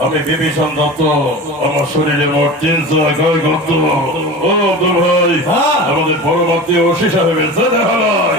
আমি বিভীষণ দত্ত। আমার শরীরে মোট তিনশো একাই গত ও আব্দুল ভাই হ্যাঁ? আমাদের পরবর্তী ওসি সাহেবের সাথে হারাই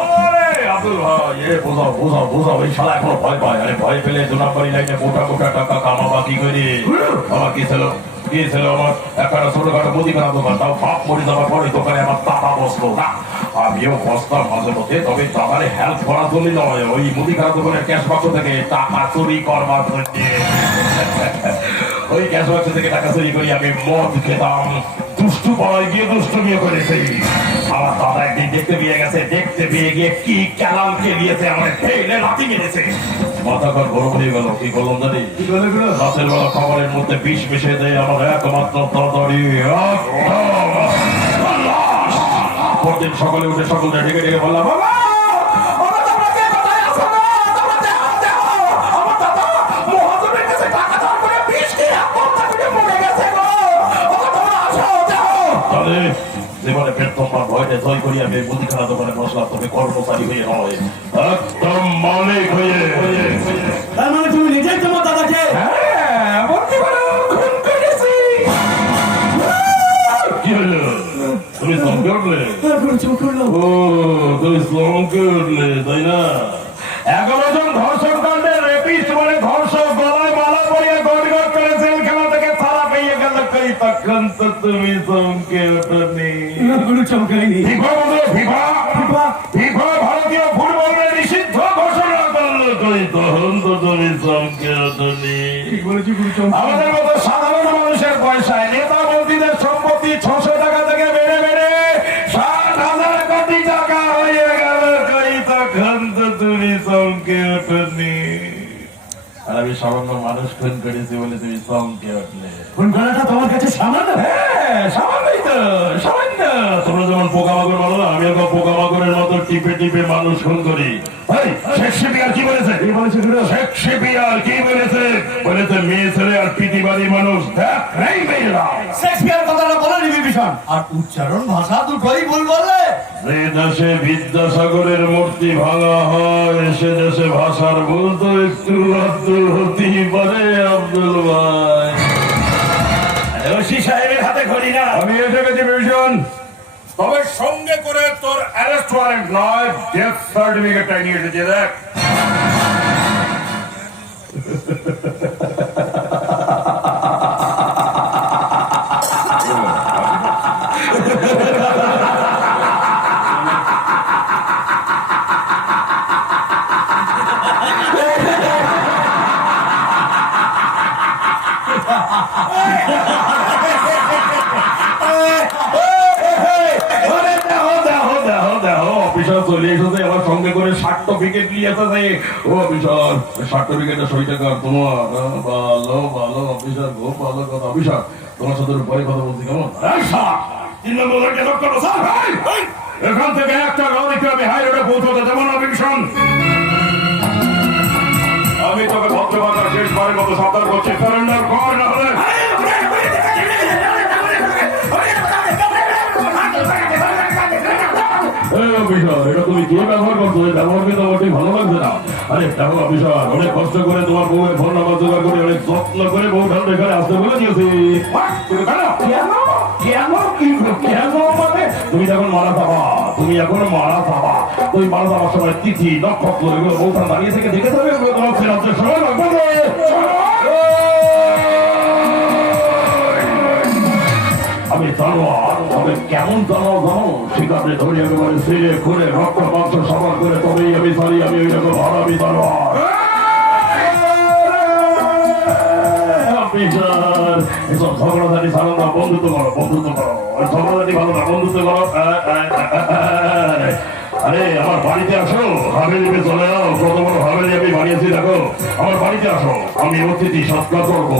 বসল না আমিও বসতাম মাঝে মধ্যে তবে দাদারে হেল্প করার জন্য নয় ওই মুদিখানা দোকানের ক্যাশ বাক্স থেকে টাকা চুরি করবার জন্য ওই ক্যাশ বাক্স থেকে টাকা চুরি করি, আমি মদ খেতাম। পড়ায় গিয়ে দুষ্টুমিও করেছে আমার দাদা একদিন দেখতে পেয়ে গেছে দেখতে পেয়ে গিয়ে কি ক্যালাম খেলিয়েছে আমার ফেলে লাথি মেরেছে। মাথা ঘর গরম হয়ে গেল কি করলাম জানি? কি বলে গুলো রাতের বেলা খাবারের মধ্যে বিষ মিশে দেয় আমার একমাত্র তাড়াতাড়ি। পরদিন সকালে উঠে সকলটা ডেকে ডেকে বললাম বাবা, জীবনে পেট তোমার ভয়তে জয় করি আমি মুদিখানা দোকানে বসলাম তবে কর্মচারী হয়ে নয় একদম মালিক হয়ে তার মানে তুমি দাদাকে হ্যাঁ। কি হলো? তুমি চমকে উঠলে? চোখ করল ও, তুমি চমকে উঠলে, তাই না? এগারো জন ধর্ষণ কাণ্ডে রেপিস্ট বলে ধর্ষক গলায় মালা পরিয়ে গড়গড় করে জেলখানা থেকে ছাড়া পেয়ে গেল তখন তো তুমি চমকে ওঠনি চমকাইনি ফিফা বন্ধু, ফিফা ফিফা ভারতীয় ফুটবলের নিষিদ্ধ ঘোষণা করল কই তখন তো তুমি চমকে ওঠনি চমকাই আমাদের মতো সাধারণ মানুষের পয়সায় নেতা মন্ত্রীদের সম্পত্তি ছশো টাকা থেকে বেড়ে বেড়ে ষাট হাজার কোটি টাকা হয়ে গেল কই তখন তো তুমি চমকে ওঠনি আর আমি সামান্য মানুষ খুন করেছি বলে তুমি চমকে উঠলে ফোন করাটা তোমার কাছে সামান্য। হ্যাঁ, সামান্যই তো, সামান্য। তোমরা যেমন পোকামাকড় বলো না আমি এখন পোকামাকড়ের মতো টিপে টিপে মানুষ খুন করি। ভাই শেক্সপিয়ার কি বলেছে? কি বলেছে গুলো শেক্সপিয়ার কি বলেছে? বলেছে মেয়ে ছেলে আর পিটিবাড়ি মানুষ এই মেয়েরা। শেক্সপিয়ার কথাটা বলেনি বিভীষণ আর উচ্চারণ ভাষা দুটোই ভুল বললে। যে দেশে বিদ্যাসাগরের মূর্তি ভাঙা হয় সে দেশে ভাষার ভুল তো একটু আধটু হতেই পারে আব্দুল ভাই আমি এসে গেছি ভীষণ তবে সঙ্গে করে তোর অ্যারেস্ট ওয়ারেন্ট নয় ডেথ সার্টিফিকেটটা নিয়ে এসেছে, দেখ। আরে দেখো, চলে এসেছে, আমার সঙ্গে করে সার্টিফিকেট নিয়ে এসেছে। ও অফিসার, সার্টিফিকেটটা সই টাকা তোমার। ভালো, ভালো অফিসার, খুব ভালো কথা। অফিসার, তোমার সাথে পরে কথা বলছি, কেমন? তিন নম্বর গেটে করো, স্যার, এখান থেকে একটা গাড়িকে আমি হাই রোডে পৌঁছতে দেবো না ভীষণ আমি তোকে ভদ্রবাজার শেষবারের মতো সাঁতার করছি সারেন্ডার কর কি ব্যবহার এই ব্যবহার কিন্তু আমার ঠিক ভালো লাগছে না। আরে দেখো অফিসার অনেক কষ্ট করে তোমার বউয়ের ফোন নাম্বার জোগাড় করে অনেক যত্ন করে বউঠান এখানে আসতে বলে দিয়েছি। তুমি কেন? কেন? কেন কি কেন মানে? তুমি যখন মারা যাবা তুমি এখন মারা যাবা তুমি মারা যাবার সময় তিথি নক্ষত্র এগুলো বউঠান দাঁড়িয়ে থেকে দেখে যাবে এগুলো তোমার ফেরাতে সময় লাগবে কেমন ছিঁড়ে খুঁড়ে রক্ত সবার করে তবেই আমি সারি আমি ওই রকম ভালো। আরে, আমার বাড়িতে আসো চলে আমি বানিয়েছি, দেখো। আমার বাড়িতে আসো, আমি অতিথি সৎকার করব।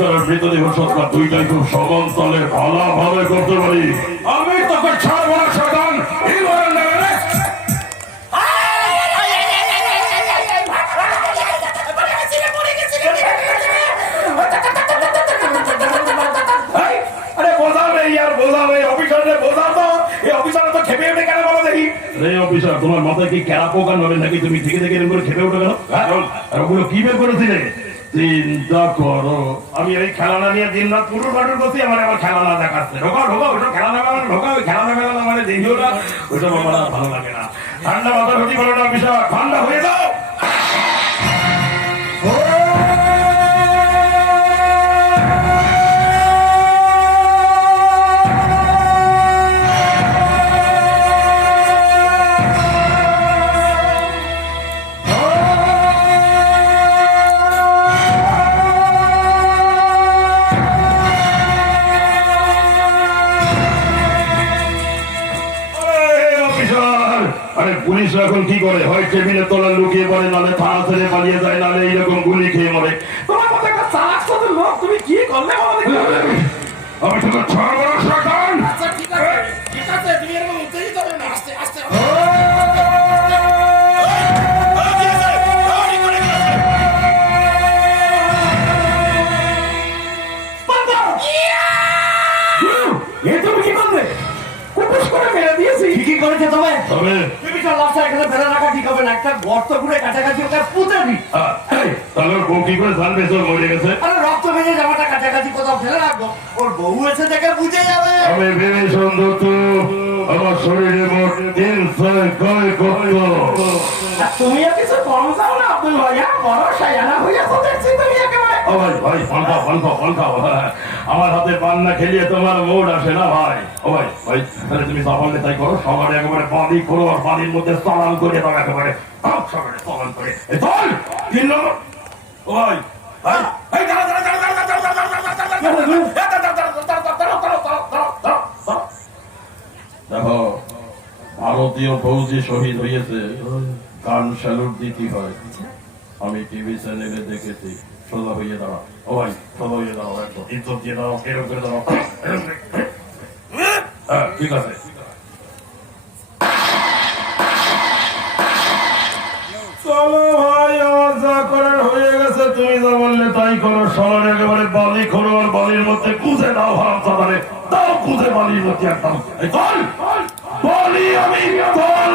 সংস্কারের মৃতদেহ সংস্কার দুইটাই খুব সমান্তলে ভালোভাবে করতে পারি। আমি তোকে ছাড়বো না, শয়তান। তোমার মাথায় কি কেরা পোকা নাকি তুমি থেকে থেকে এরকম করে খেপে উঠে গেল? হ্যাঁ? আর ওগুলো কি বের করেছিলে? চিন্তা করো। আমি ওই খেলানা নিয়ে দিন রাত পুরো বাটুর করছি, আমার আমার খেলানা দেখাচ্ছে। ঢোকা ঢোকা ওটা খেলানা মেলা ঢোকা ওই খেলানা মেলা মানে দেখিও না ওইটা আমার ভালো লাগে না। ঠান্ডা মাথা হতে পারো না বিষয় ঠান্ডা হয়ে যাও! পুলিশ এখন কি করে? হয় টেবিলের তলায় লুকিয়ে পড়ে নালে থানা ছেড়ে পালিয়ে যায় নালে এইরকম গুলি খেয়ে মরে। তোমার মতো একটা চালাক লোক? তুমি কি করলে আমি তোকে ছাড়বো না শয়তান। আচ্ছা ঠিক আছে ঠিক আছে তুমি এরকম উত্তেজিত হবে না। আস্তে আস্তে এ তুমি কি করলে? কুপুস করে মেরে দিয়েছি। কি কি করেছে তবে। তবে তুমি লাশটা এখানে ফেলে রাখা ঠিক হবে না। একটা গর্ত করে কাছাকাছি ওকে পুঁতে দি তাহলে ওর বউ কি করে জানবে যে মরে গেছে আরে রক্ত ভেঙে জামাটা কাছাকাছি কোথাও ফেলে রাখব। ওর বউ এসে দেখে বুঝে যাবে। আমি ভেবে সুন্দর তো আমার শরীরে মোট তিন ছয় কয় আর তুমিও কিছু কম চাও না আব্দুল ভাইয়া? বড় সায়ানা হইয়া তো ভাই পান খাও পান হ্যাঁ, আমার হাতে পান না খেলিয়ে তোমার মুড আসে না ভাই ও ভাই ভাই তাহলে তুমি সাবানে তাই করো সবারে একেবারে পানি করো আর পানির মধ্যে সালান করে দাও একেবারে করে চল তিন নম্বর ও ভাই দেখো ভারতীয় ফৌজি শহীদ হয়েছে গান স্যালুট দিতে হয় আমি টিভি চ্যানেলে দেখেছি সোজা হয়ে দাঁড়া ও ভাই সোজা হয়ে দাঁড়াও একদম ইজ্জত দিয়ে দাঁড়াও এরকম করে দাঁড়াও হ্যাঁ ঠিক আছে চলো ভাই আমার যা করার হয়ে গেছে, তুমি যা বললে তাই করো সবার একেবারে বালি করো আর বালির মধ্যে কুঁজে দাও হারাম চাদারে দাও কুঁজে বালির মধ্যে একদম। চল বালি আমি চল